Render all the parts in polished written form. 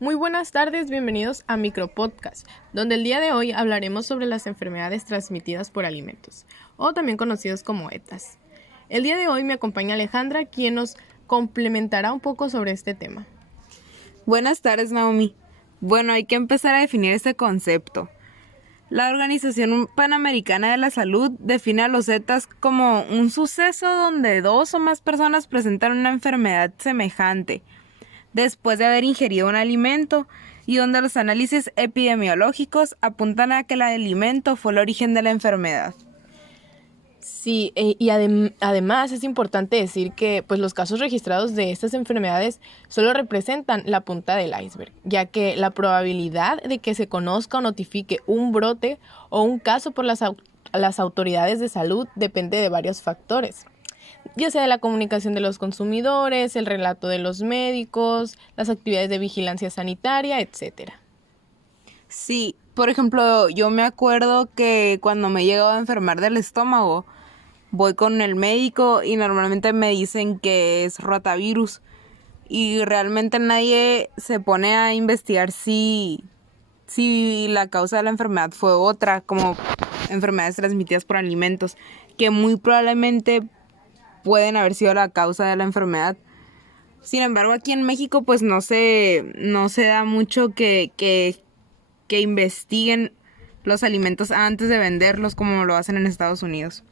Muy buenas tardes, bienvenidos a Micropodcast, donde el día de hoy hablaremos sobre las enfermedades transmitidas por alimentos, o también conocidos como ETAs. El día de hoy me acompaña Alejandra, quien nos complementará un poco sobre este tema. Buenas tardes, Naomi. Bueno, hay que empezar a definir este concepto. La Organización Panamericana de la Salud define a los zetas como un suceso donde dos o más personas presentan una enfermedad semejante después de haber ingerido un alimento y donde los análisis epidemiológicos apuntan a que el alimento fue el origen de la enfermedad. Sí, además es importante decir que pues, los casos registrados de estas enfermedades solo representan la punta del iceberg, ya que la probabilidad de que se conozca o notifique un brote o un caso por las autoridades de salud depende de varios factores, ya sea de la comunicación de los consumidores, el relato de los médicos, las actividades de vigilancia sanitaria, etcétera. Sí, por ejemplo, yo me acuerdo que cuando me he llegado a enfermar del estómago, voy con el médico y normalmente me dicen que es rotavirus y realmente nadie se pone a investigar si la causa de la enfermedad fue otra, como enfermedades transmitidas por alimentos, que muy probablemente pueden haber sido la causa de la enfermedad. Sin embargo, aquí en México pues no se da mucho que investiguen los alimentos antes de venderlos como lo hacen en Estados Unidos.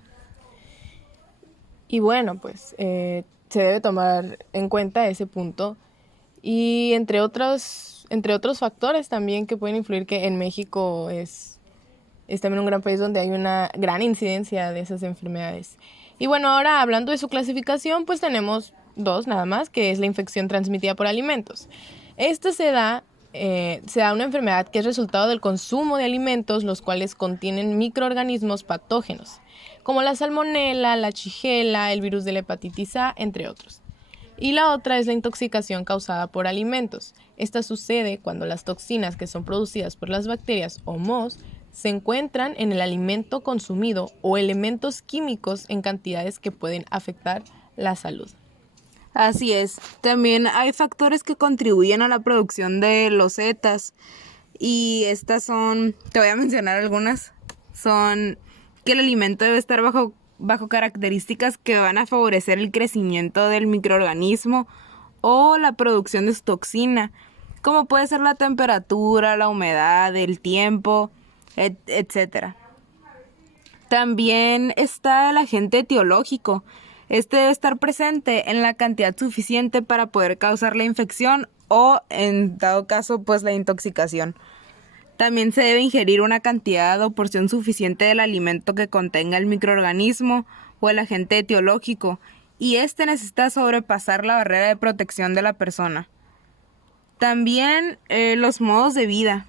Y bueno, pues se debe tomar en cuenta ese punto y entre otros factores también que pueden influir que en México es también un gran país donde hay una gran incidencia de esas enfermedades. Y bueno, ahora hablando de su clasificación, pues tenemos dos nada más, que es la infección transmitida por alimentos. Esta se da una enfermedad que es resultado del consumo de alimentos los cuales contienen microorganismos patógenos, como la salmonela, la shigella, el virus de la hepatitis A, entre otros. Y la otra es la intoxicación causada por alimentos. Esta sucede cuando las toxinas que son producidas por las bacterias o mohos se encuentran en el alimento consumido o elementos químicos en cantidades que pueden afectar la salud. Así es. También hay factores que contribuyen a la producción de los zetas. Y estas son, te voy a mencionar algunas, son que el alimento debe estar bajo características que van a favorecer el crecimiento del microorganismo o la producción de su toxina, como puede ser la temperatura, la humedad, el tiempo, etcétera. También está el agente etiológico. Este debe estar presente en la cantidad suficiente para poder causar la infección o, en dado caso, pues la intoxicación. También se debe ingerir una cantidad o porción suficiente del alimento que contenga el microorganismo o el agente etiológico, y este necesita sobrepasar la barrera de protección de la persona. También los modos de vida.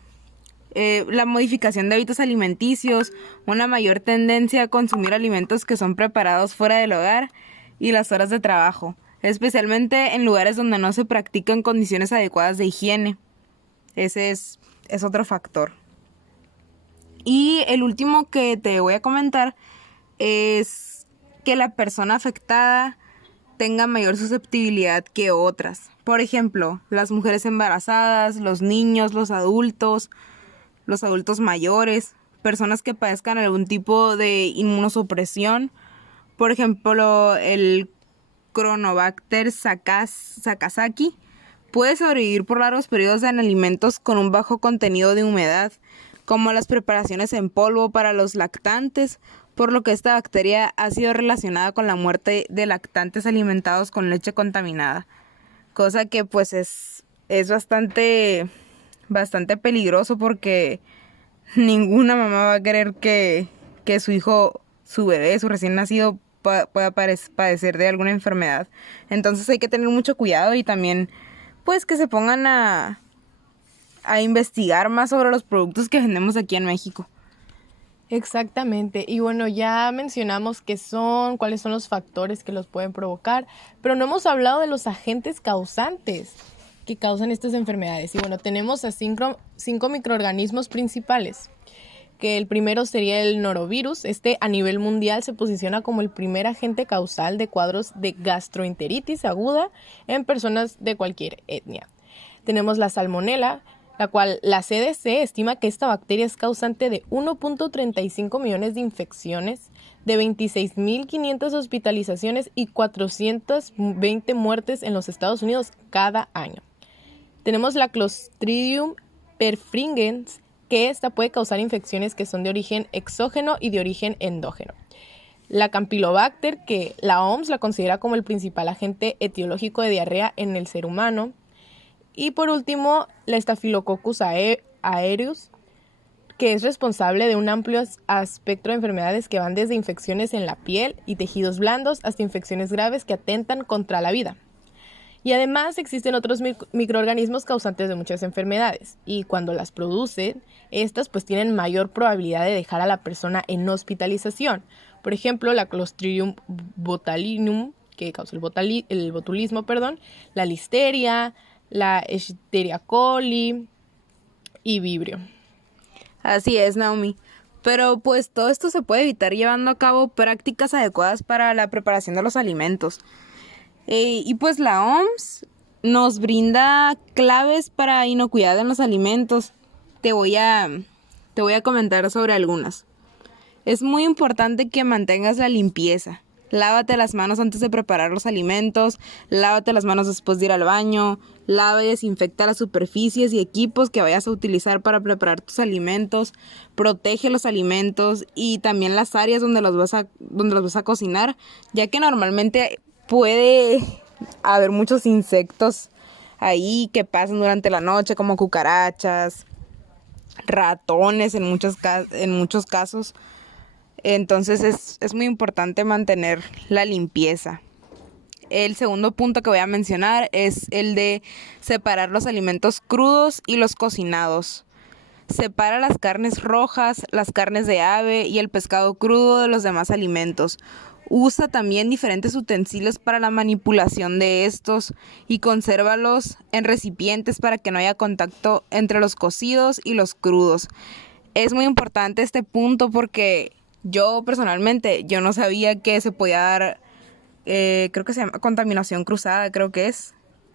La modificación de hábitos alimenticios, una mayor tendencia a consumir alimentos que son preparados fuera del hogar y las horas de trabajo, especialmente en lugares donde no se practican condiciones adecuadas de higiene. Ese es otro factor. Y el último que te voy a comentar es que la persona afectada tenga mayor susceptibilidad que otras. Por ejemplo, las mujeres embarazadas, los niños, los adultos mayores, personas que padezcan algún tipo de inmunosupresión, por ejemplo, el Chronobacter sakazaki puede sobrevivir por largos periodos en alimentos con un bajo contenido de humedad, como las preparaciones en polvo para los lactantes, por lo que esta bacteria ha sido relacionada con la muerte de lactantes alimentados con leche contaminada, cosa que pues es bastante peligroso porque ninguna mamá va a querer que su hijo, su bebé, su recién nacido pueda padecer de alguna enfermedad. Entonces hay que tener mucho cuidado y también pues que se pongan a investigar más sobre los productos que vendemos aquí en México. Exactamente. Y bueno, ya mencionamos cuáles son los factores que los pueden provocar, pero no hemos hablado de los agentes causantes que causan estas enfermedades. Y bueno, tenemos a cinco microorganismos principales, que el primero sería el norovirus. Este a nivel mundial se posiciona como el primer agente causal de cuadros de gastroenteritis aguda en personas de cualquier etnia. Tenemos la salmonela, la cual la CDC estima que esta bacteria es causante de 1.35 millones de infecciones, de 26.500 hospitalizaciones y 420 muertes en los Estados Unidos cada año. Tenemos la Clostridium perfringens, que esta puede causar infecciones que son de origen exógeno y de origen endógeno. La Campylobacter, que la OMS la considera como el principal agente etiológico de diarrea en el ser humano. Y por último, la Staphylococcus aureus, que es responsable de un amplio espectro de enfermedades que van desde infecciones en la piel y tejidos blandos hasta infecciones graves que atentan contra la vida. Y además existen otros microorganismos causantes de muchas enfermedades, y cuando las producen, estas pues tienen mayor probabilidad de dejar a la persona en hospitalización. Por ejemplo, la Clostridium botulinum, que causa el botulismo, la listeria, la Escherichia coli y Vibrio. Así es, Naomi. Pero pues todo esto se puede evitar llevando a cabo prácticas adecuadas para la preparación de los alimentos. Y pues la OMS nos brinda claves para inocuidad en los alimentos. Te voy a comentar sobre algunas. Es muy importante que mantengas la limpieza. Lávate las manos antes de preparar los alimentos, lávate las manos después de ir al baño, lava y desinfecta las superficies y equipos que vayas a utilizar para preparar tus alimentos, protege los alimentos y también las áreas donde los vas a cocinar, ya que normalmente puede haber muchos insectos ahí que pasan durante la noche, como cucarachas, ratones en muchos casos. Entonces es muy importante mantener la limpieza. El segundo punto que voy a mencionar es el de separar los alimentos crudos y los cocinados. Separa las carnes rojas, las carnes de ave y el pescado crudo de los demás alimentos. Usa también diferentes utensilios para la manipulación de estos y consérvalos en recipientes para que no haya contacto entre los cocidos y los crudos. Es muy importante este punto porque yo personalmente no sabía que se podía dar, creo que se llama contaminación cruzada,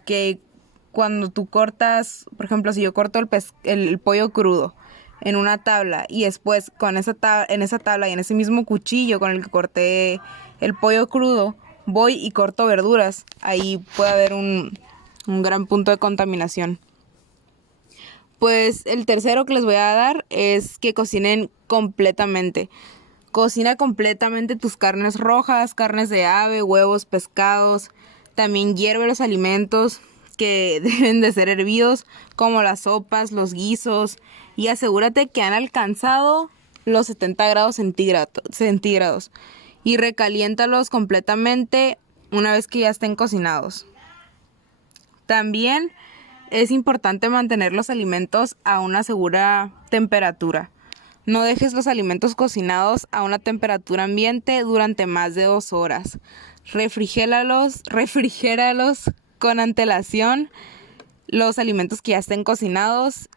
que cuando tú cortas, por ejemplo, si yo corto el pollo crudo en una tabla y después en esa tabla y en ese mismo cuchillo con el que corté el pollo crudo, voy y corto verduras, ahí puede haber un gran punto de contaminación. Pues el tercero que les voy a dar es que cocinen completamente. Cocina completamente tus carnes rojas, carnes de ave, huevos, pescados. También hierve los alimentos que deben de ser hervidos, como las sopas, los guisos. Y asegúrate que han alcanzado los 70 grados centígrados. Y recaliéntalos completamente una vez que ya estén cocinados. También es importante mantener los alimentos a una segura temperatura. No dejes los alimentos cocinados a una temperatura ambiente durante más de 2 horas. Refrigéralos con antelación, los alimentos que ya estén cocinados,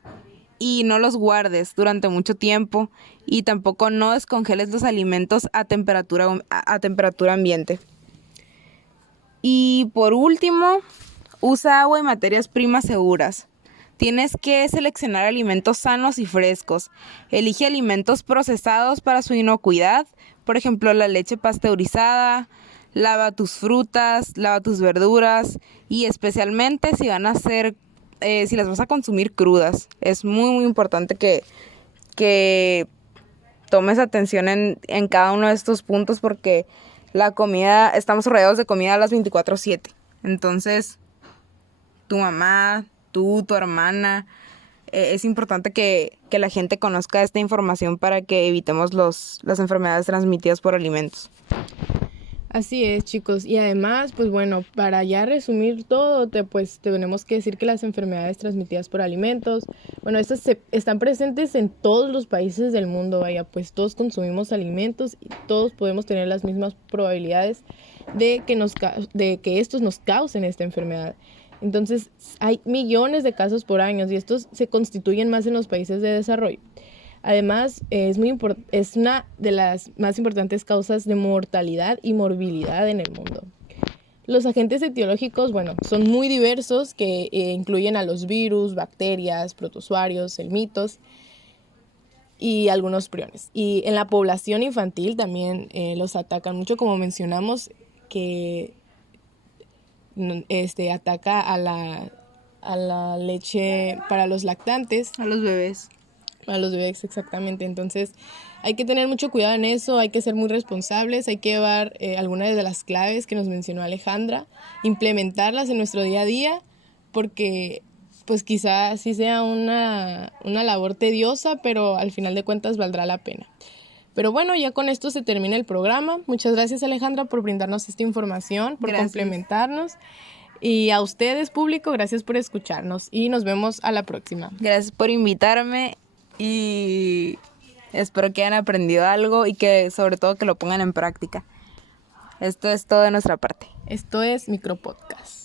y no los guardes durante mucho tiempo, y tampoco no descongeles los alimentos a temperatura ambiente. Y por último, usa agua y materias primas seguras. Tienes que seleccionar alimentos sanos y frescos. Elige alimentos procesados para su inocuidad, por ejemplo, la leche pasteurizada. Lava tus frutas, lava tus verduras, y especialmente si las vas a consumir crudas. Es muy muy importante que tomes atención en cada uno de estos puntos, porque la comida, estamos rodeados de comida a las 24/7. Entonces, tu mamá, tú, tu hermana, es importante que la gente conozca esta información para que evitemos las enfermedades transmitidas por alimentos. Así es, chicos. Y además, pues bueno, para ya resumir todo, tenemos que decir que las enfermedades transmitidas por alimentos, bueno, estas están presentes en todos los países del mundo, vaya, pues todos consumimos alimentos y todos podemos tener las mismas probabilidades de que estos nos causen esta enfermedad. Entonces, hay millones de casos por año y estos se constituyen más en los países de desarrollo. Además, es una de las más importantes causas de mortalidad y morbilidad en el mundo. Los agentes etiológicos, bueno, son muy diversos que incluyen a los virus, bacterias, protozoarios, helmintos y algunos priones. Y en la población infantil también los atacan mucho, como mencionamos, que ataca a la leche para los lactantes. A los bebés. A los bebés, exactamente. Entonces, hay que tener mucho cuidado en eso, hay que ser muy responsables, hay que llevar algunas de las claves que nos mencionó Alejandra, implementarlas en nuestro día a día, porque pues quizás sí sea una labor tediosa, pero al final de cuentas valdrá la pena. Pero bueno, ya con esto se termina el programa. Muchas gracias, Alejandra, por brindarnos esta información, por complementarnos. Y a ustedes, público, gracias por escucharnos y nos vemos a la próxima. Gracias por invitarme y espero que hayan aprendido algo y que sobre todo que lo pongan en práctica. Esto es todo de nuestra parte. Esto es Micropodcast.